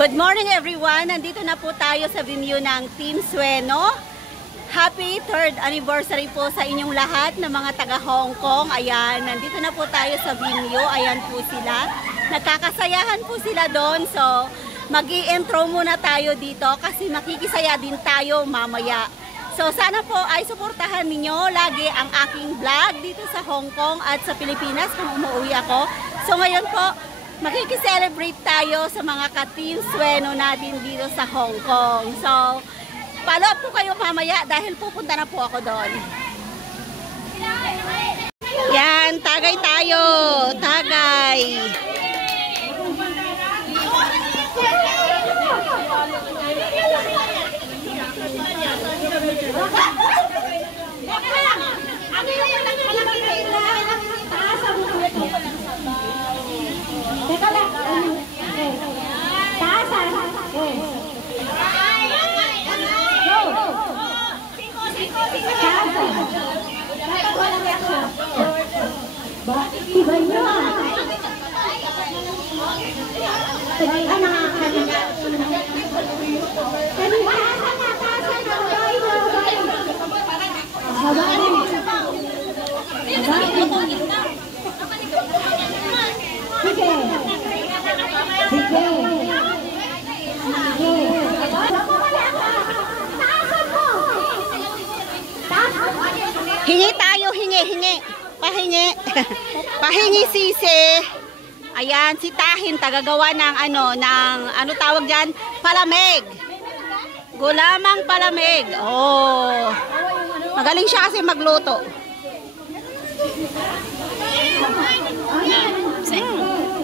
Good morning everyone! Nandito na po tayo sa venue ng Team Sueno. Happy 3rd anniversary po sa inyong lahat na mga taga Hong Kong. Ayan, nandito na po tayo sa venue. Ayan po sila. Nagkakasayahan po sila doon. So, mag-i-intro muna tayo dito kasi makikisaya din tayo mamaya. So, sana po ay suportahan ninyo lagi ang aking vlog dito sa Hong Kong at sa Pilipinas kung umuwi ako. So, ngayon po, makikiselebrate tayo sa mga ka-Team Sueno natin dito sa Hong Kong. So, follow up po kayo mamaya dahil pupunta na po ako doon. Yan, tagay tayo. Tagay. Hingi tayo, hingi. Pahingi. Pahingi sisi. Ayan, si Tahin tagagawa ng ano tawag diyan? Palamig. Gulamang palamig. Oh. Magaling siya kasi magluto.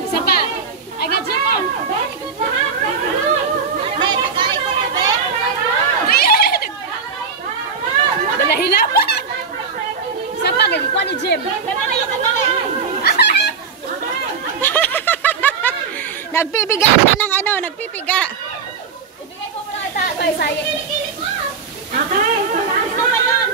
Sapa. I got you. Dalahin na pa. Sapa gani ko ni Jim. Nagpipiga siya ng nagpipiga. Ibigay ko muna kita kay Saye. Okay. Ano ba 'yon?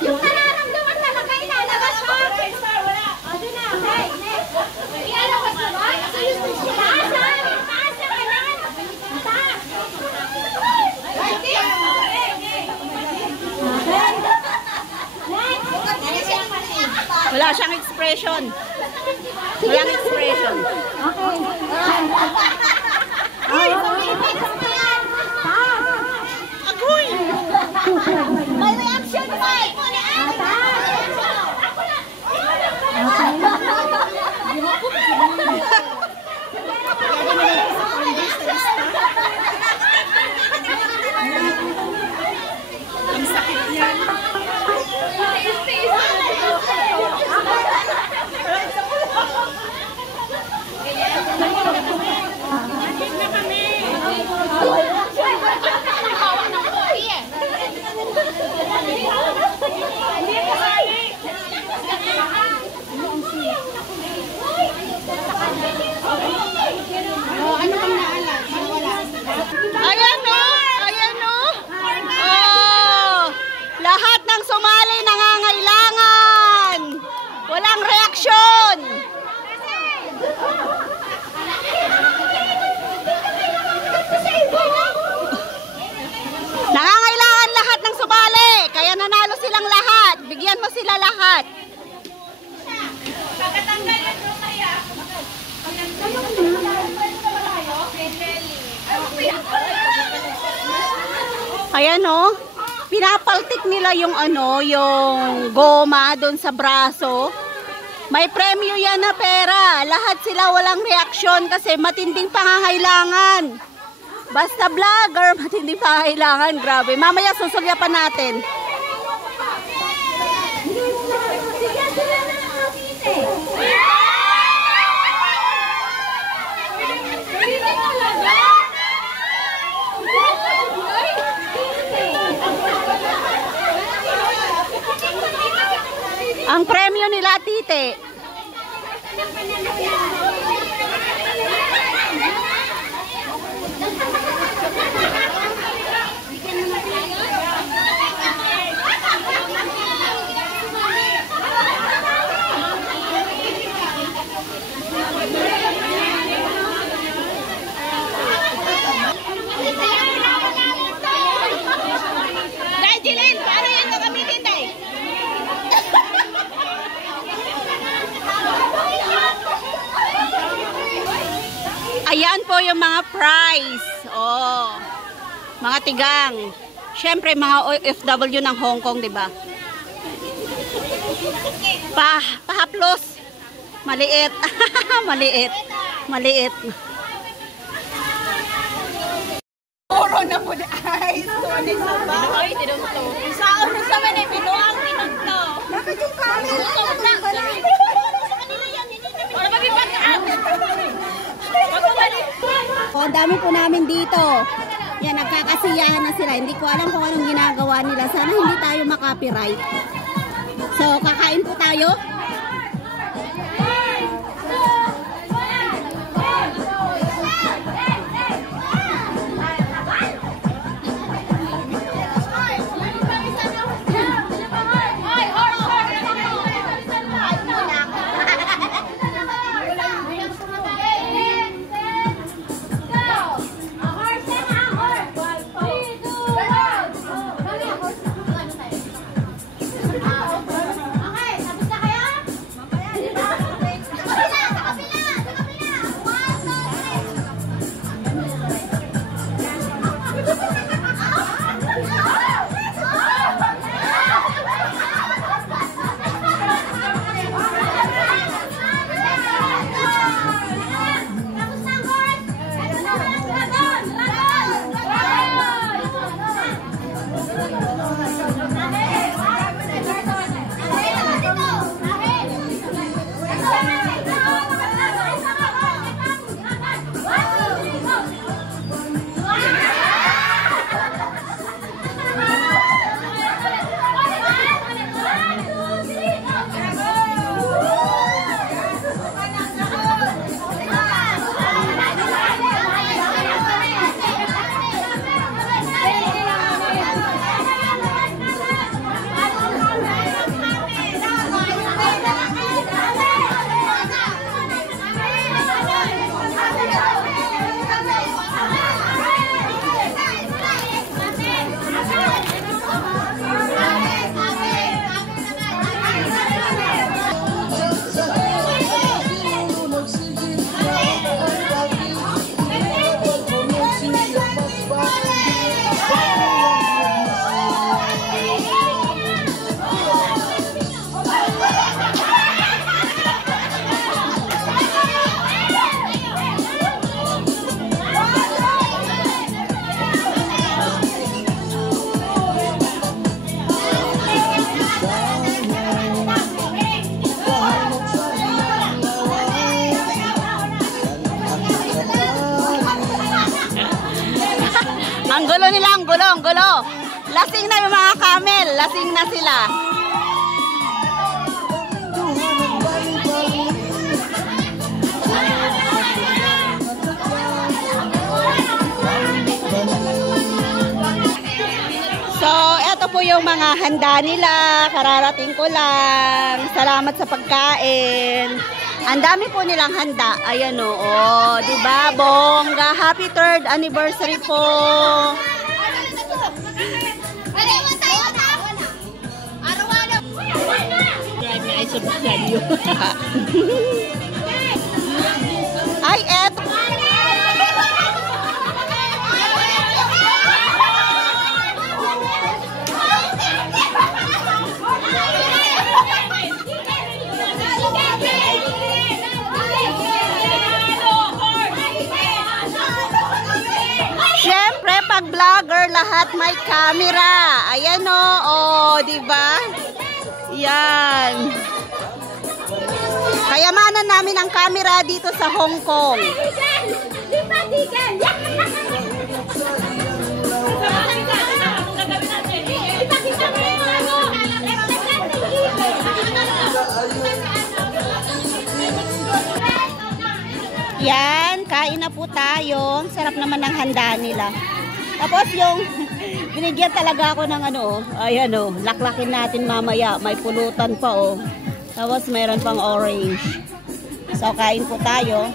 Yung nararamdaman na nagkailalabas mo. Wala siyang expression. Walang expression. Okay. Agoy! May reaction pa! Ang sakit yan. Ayan o. Oh, lahat ng sumali nangangailangan. Walang reaksyon. Nangangailangan lahat ng sumali. Kaya nanalo silang lahat. Bigyan mo sila lahat. Ayan o, pinapaltik nila yung yung goma doon sa braso. May premyo yan na pera. Lahat sila walang reaksyon kasi matinding pangangailangan. Basta vlogger, matinding pangangailangan. Grabe. Mamaya susulyapan natin. Ang premyo nila, tite. mga prize. Oh. Mga tigang. Siyempre, mga OFW ng Hong Kong, di ba? Pahaplos. Maliit. Maliit. Maliit. Puro na po na ice. Tuwanin mo ba? Ay, tinugto. Saan na sa man ay binuang tinugto? Bakit yung kami? Wala ba bibagkaan? O, ang dami po namin dito. Yan, nagkakasiyahan na sila. Hindi ko alam kung anong ginagawa nila. Sana hindi tayo makopyright. So, kakain po tayo. Ang gulo nila, ang gulo, ang gulo. Lasing na yung mga camel, lasing na sila. So, eto po yung mga handa nila. Kararating ko lang. Salamat sa pagkain. Ang dami po nilang handa. Ayan o. Oh, diba? Bongga. Happy 3rd anniversary po. Ay, eto. Siyempre, pag vlogger, lahat may camera. Ayan o, oh, diba? Yan. Kayamanan namin ang camera dito sa Hong Kong. Yan, kain na po tayo. Sarap naman ng handa nila. Tapos yung binigyan talaga ako ng ano, ayan o, laklakin natin mamaya. May pulutan pa o. Tapos mayroon pang orange. So kain po tayo.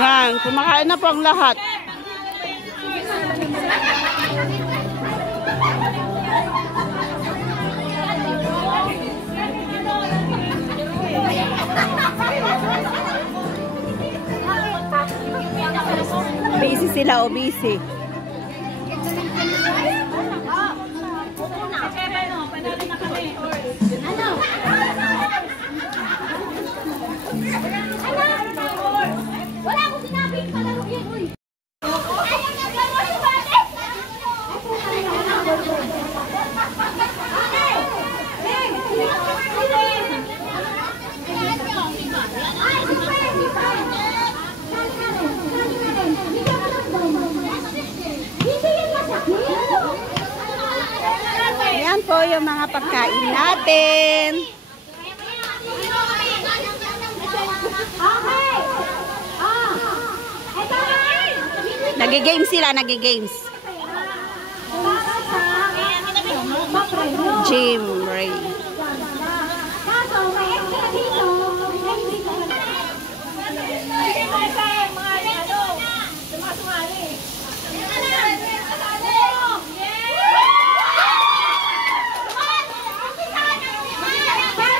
Yan, kumakain na po ang lahat. sila o busy? Wala akong sinabing palaro yan, uy. Ayan po yung mga pagkain natin. Nagi-games sila, nagi-games. Jim Ray.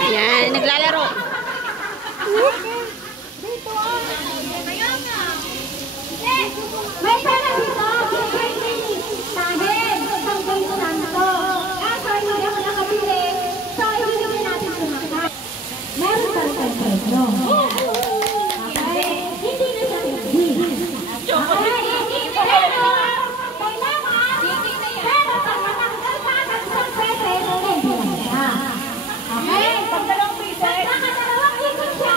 Yan, naglalaro. May pera dito, namin. Isang ganito lang ito. Kaso hindi ako nakabili. So, hindi natin sumakat. Meron pa rin presyo. Okay? Hindi na siya hindi. Okay? Pero, kailangan, pero pag natanggal ka ng isang pwede, hindi lang siya. Okay? Pag dalawang pieces, nakadalawang pieces siya.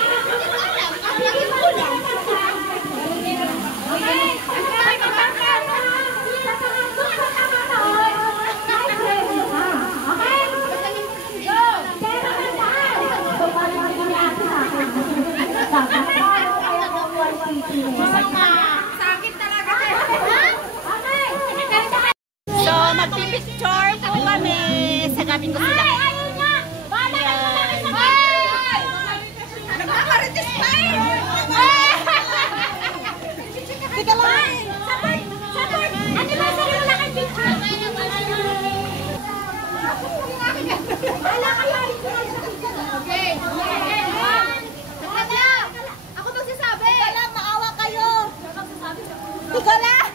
Hindi mo lang siya. Okay? So, magpipicture po kami. Sagapin ko sila. Teka lang. Sabay. Anniversary mo lang ang picture. Wala ka lang. Okay. Ako magsasabi. Wala, maawa kayo. Teka lang.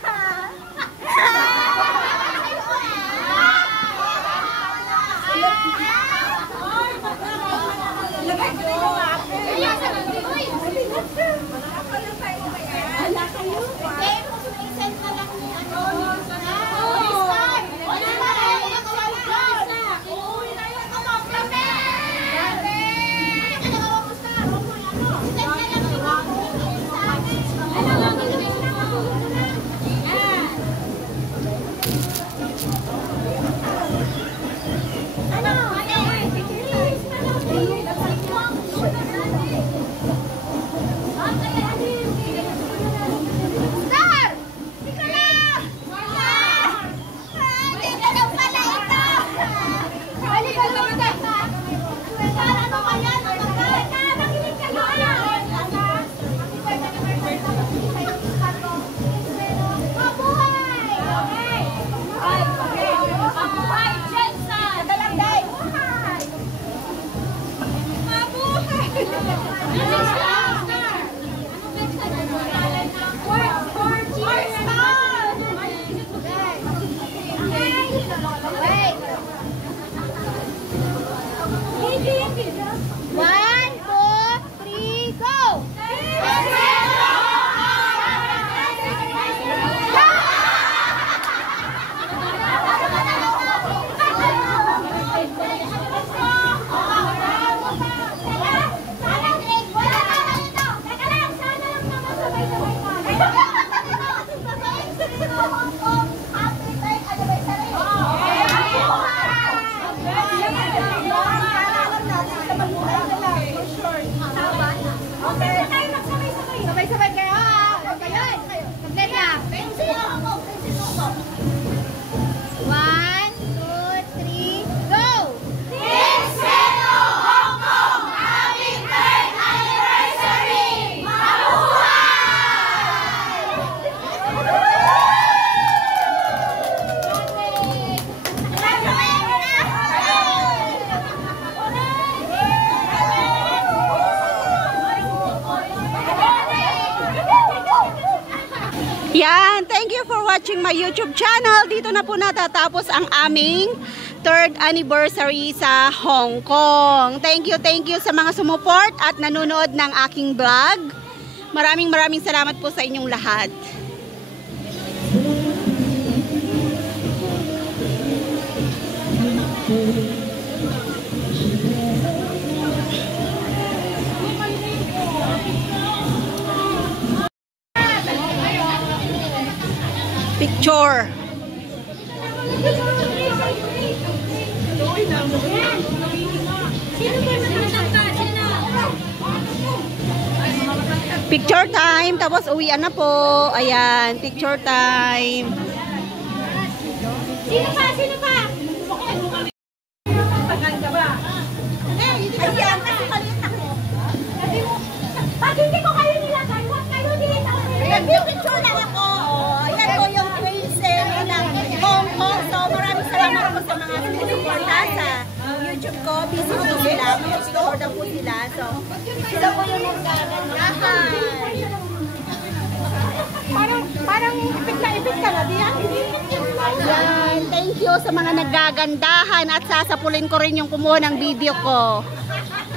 Sabay-sabay kayo ha. Ayan. Magnet lang. 1, 2, 3, go! Tinseno, Hong Kong, aming 3rd anniversary! Yan, thank watching my YouTube channel. Dito na po natatapos ang aming 3rd anniversary sa Hong Kong. Thank you sa mga sumuport at nanonood ng aking vlog. Maraming salamat po sa inyong lahat. Picture. Picture time, tapos uwian na po. Ayan, picture time. Sino pa? Ayan, kasi maliit ako. Pag hindi ko kayo nilagay, huwag kayo dito. Ayan, picture lang ako. Ayan po yung tracing ng Hong Kong. So, maraming salamat po sa mga sumusuporta sa YouTube ko. Busy po sila. Mag-store na po sila. So, sila po yung nagkagandahan. Parang ipit ka na diyan. Ayan, thank you sa mga naggagandahan at sasapulin ko rin yung kumuha ng video ko.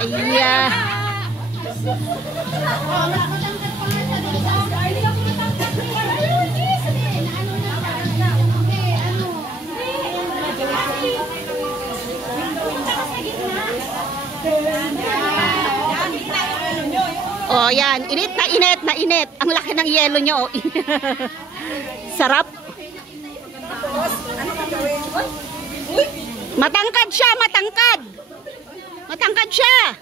Ayan. Oh, yan. Init na init. Ang laki ng yelo nyo. Oh. Sarap. Matangkad siya, matangkad. Matangkad siya.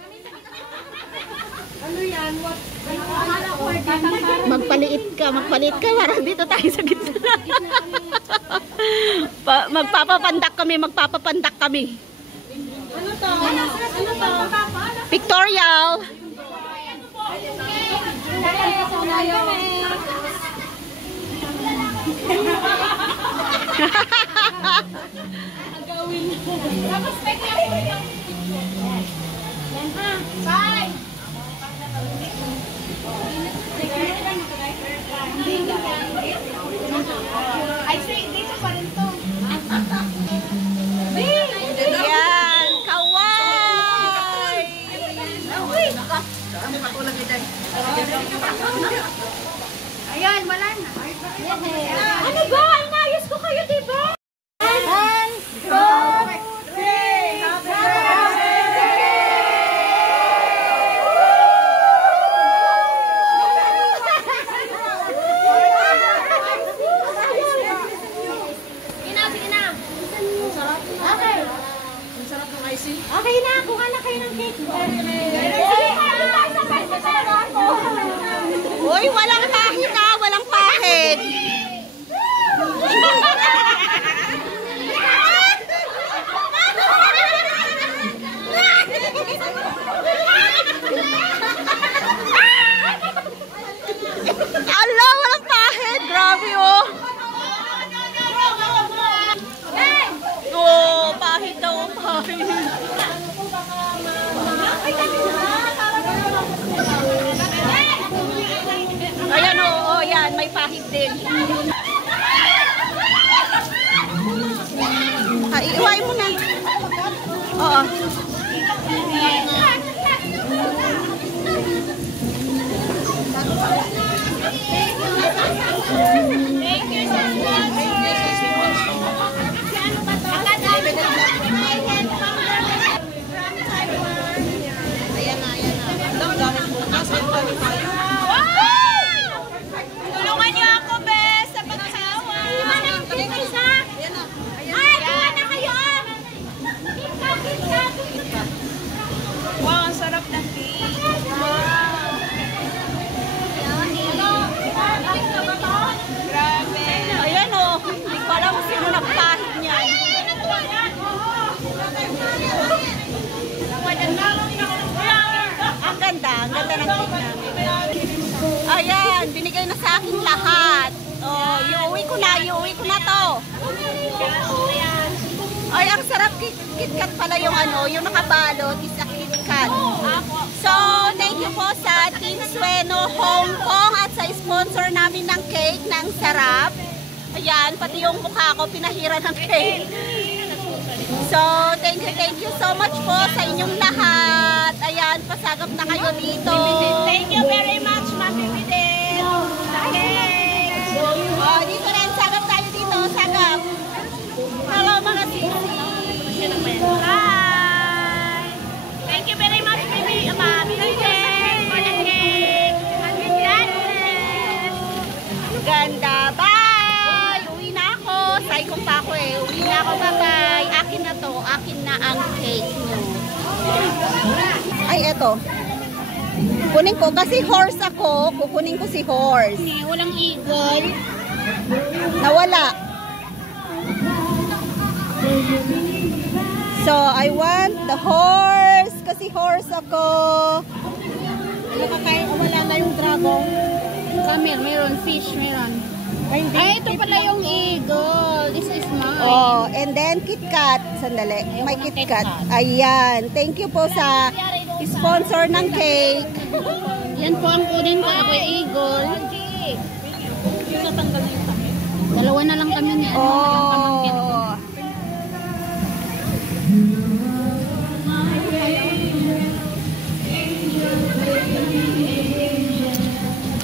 Magpaliit ka. Parang dito tayo sa gitna. Magpapapandak kami. Ano to? Pictorial. Ayan, kaway. Ayan, wala na. Ano ba? Inayos ko kayo, diba? 1, 2, 3. Happy Okay na, kuha na kayo ng cake. Uy, walang pahid na, walang pahid. Allah, walang pahid. Grabe, oh. Oh, pahid daw, pahid. Ayan, oo, yan, may pahid din. Iiway mo na. Oo. Thank you so much. Tulungan niyo ako, Bes, sa pagsawa. Wow, ang sarap ng cake. Wow. Grabe. Ayan, oh. Hindi ko alam sino nagpahid niya. Ang ganda ng cake namin. Ayan, binigay na sa akin lahat. Oh, iuwi ko na to. Ay, ang sarap. KitKat pala yung ano, yung nakabalot is a KitKat. So, thank you po sa Team Sueno Hong Kong at sa sponsor namin ng cake ng sarap. Ayan, pati yung mukha ko pinahira ng cake. So, thank you so much po sa inyong lahat. Ayan, pasagap na kayo dito. Thank you very much, Ma'am Bibidin. Okay. Oh, dito rin, sagap tayo dito, sagap. Hello mga sisi. Bye. Thank you very much, Ma'am Bibidin, for the cake. Ganda, bye! Uwi na ako. Say ko pa ako eh. Uwi na ako, bye-bye. Akin na to. Akin na ang cake nyo. Ay, eto. Kunin ko. Kasi horse ako. Kukunin ko si horse. Walang eagle. Nawala. So, I want the horse. Kasi horse ako. Wala na yung dragon. Camel, meron. Fish, meron. Ay, ito pala yung eagle. This is mine. Oh, and then KitKat. Sandali. May KitKat. Ayan. Thank you po sa sponsor ng cake. Yan po ang kunin ko. Ako yung eagle. Dalawa na lang kami niya. Oh.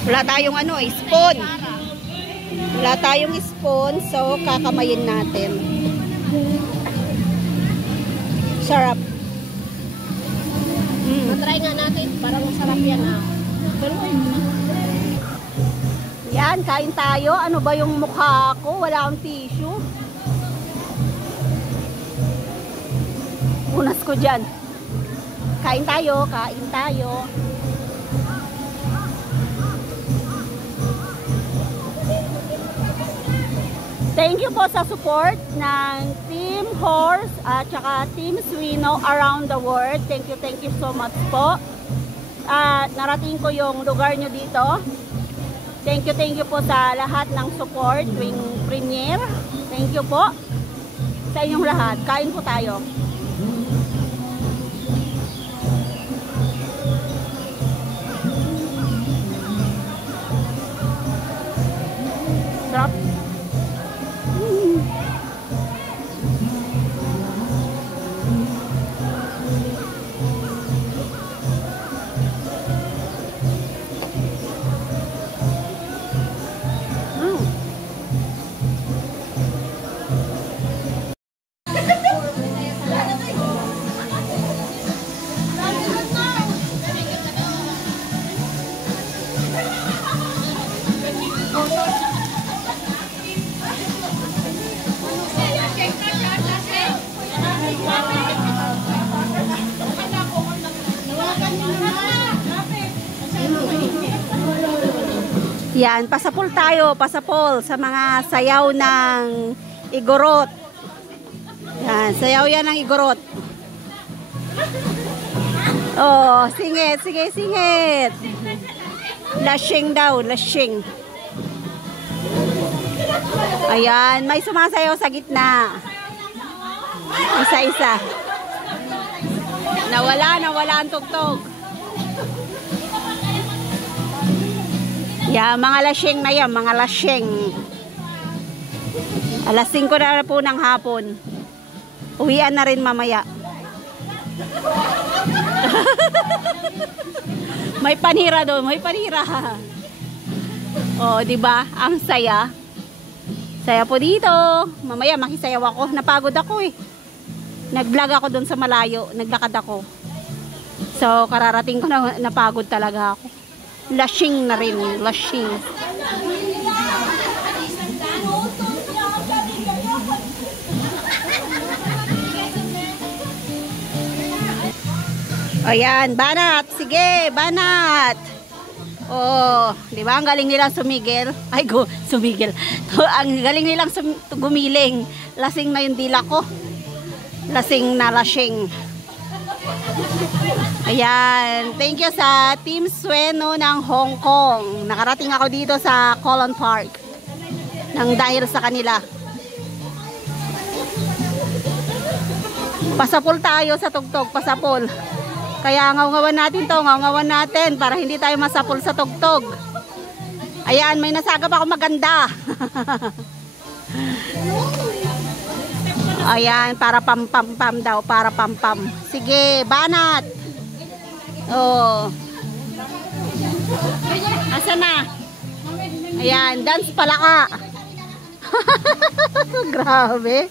Wala tayong spoon. Wala tayong spoon, so kakamayin natin. Sarap. Try nga natin. Parang masarap yan Pero Yan, kain tayo. Ano ba yung mukha ko? Wala akong tissue. Unas ko dyan. Kain tayo, kain tayo. Thank you po sa support ng Team Horse at saka Team Suino around the world. Thank you so much po. At narating ko yung lugar nyo dito. Thank you po sa lahat ng support tuwing premiere. Thank you po sa inyong lahat. Kain po tayo. Sarap. Yan, pasapol tayo, pasapol sa mga sayaw ng Igorot. Yan, sayaw yan ng Igorot. Oh, singit, sige, singit. Lashing daw, lashing. Ayan, may sumasayaw sa gitna. Isa-isa. Nawala ang tugtog. Yeah, mga lasing na yan, mga lasing. Alas 5 na po ng hapon. Uwian na rin mamaya. May panira doon, may panira. Oh, di ba? Ang saya. Saya po dito. Mamaya makisayaw ako. Napagod ako eh. Nag-vlog ako doon sa malayo, naglakad ako. So, kararating ko na napagod talaga ako. Lashing na rin, lashing. Ayan, banat. Sige, banat. Oh, di ba? Ang galing nilang sumigil. Ay, sumigil. Ang galing nilang gumiling. Lasing na yung dila ko. Lasing na lashing. Ayan, thank you sa Team Sueno ng Hong Kong. Nakarating ako dito sa Colon Park nang dahil sa kanila. Pasapol tayo sa tugtog, pasapol. Kaya ngaw-ngawan natin to, ngaw-ngawan natin para hindi tayo masapol sa tugtog. Ayan, may nasagap ako maganda. Ayan, para pam-pam-pam daw, para pam-pam. Sige, banat. Oh. Asa na? Ayan, dance palaka. Grabe.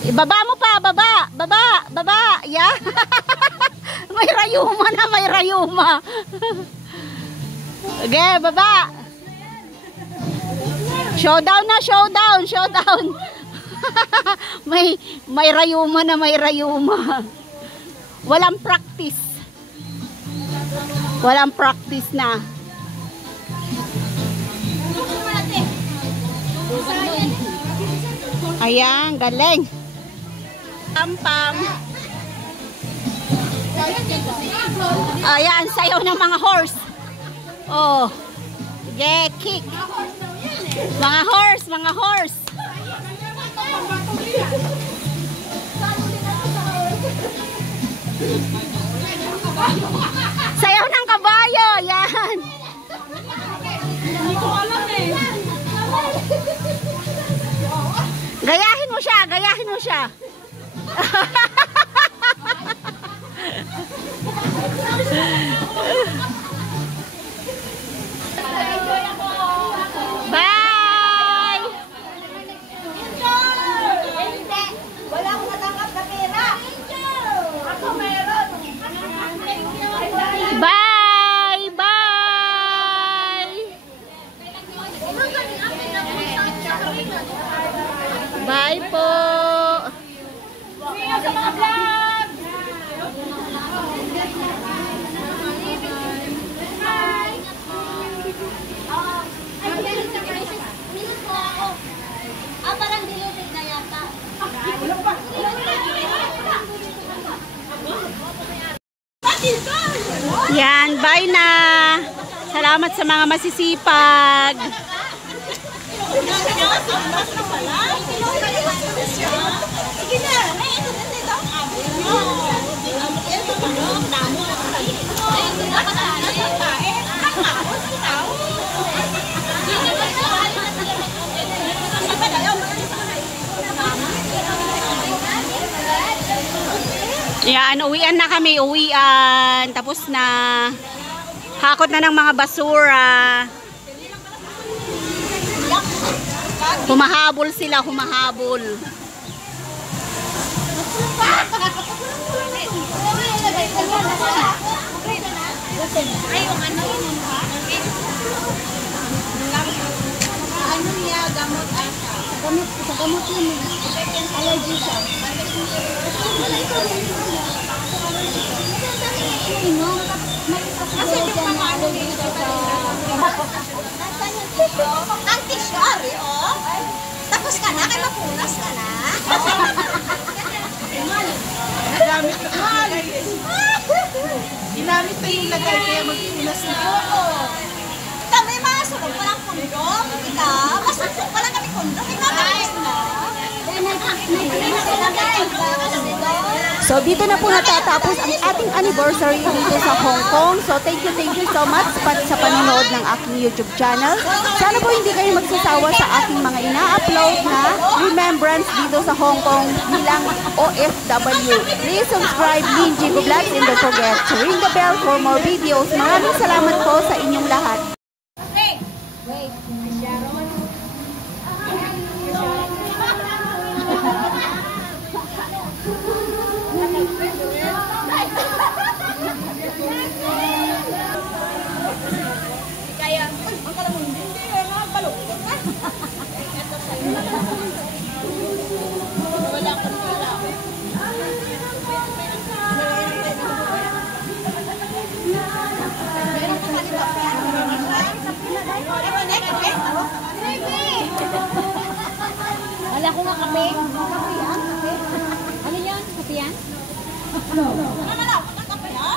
Ibaba mo pa, baba, baba, baba. Yeah. May rayuma na, may rayuma. Okay, baba. Showdown na, showdown, showdown. may rayuma na, may rayuma. Walang practice. Walang practice na. Ayan, galing. Pam-pam. Ayan, sayaw ng mga horse. Oh. Yeah, kick. Mga horse, mga horse. Sayaw ng kabayo, yan. Hindi ko alam eh. Gayahin mo siya, gayahin mo siya. Bye! Wala akong matangkap na pera. Ako meron. Bye! Bye! Bye po! Sa mga vlog! Parang delivery na yata. Yan, bye na! Salamat sa mga masisipag! Yan, uwian na kami, uwian. Tapos na. Hakot na ng mga basura. Humahabol sila, humahabol. Ay, yung ano yun ha? Ano niya, gamot ata. Gamot yun. Allergy siya. Kasi yung mga allergy siya sa... Ang tishari, oh. Tapos ka na, kaya mapunas ka na. Ginamit na yung lagay kaya magpunas na. Kami mga sulong pa lang kondom. Ikaw, masulong pa lang kami kondom. Ikaw, mapunas na. So, dito na po natatapos ang ating anniversary dito sa Hong Kong. So, thank you so much sa panonood ng aking YouTube channel. Sana po hindi kayo magsasawa sa aking mga ina-upload na remembrance dito sa Hong Kong bilang OFW. Please subscribe Lynn Jigo Vlogs and don't forget to ring the bell for more videos. Maraming salamat po sa inyong lahat. Wala ko nga kape. Ano yan? Kape yan? Ano na, kape, ha?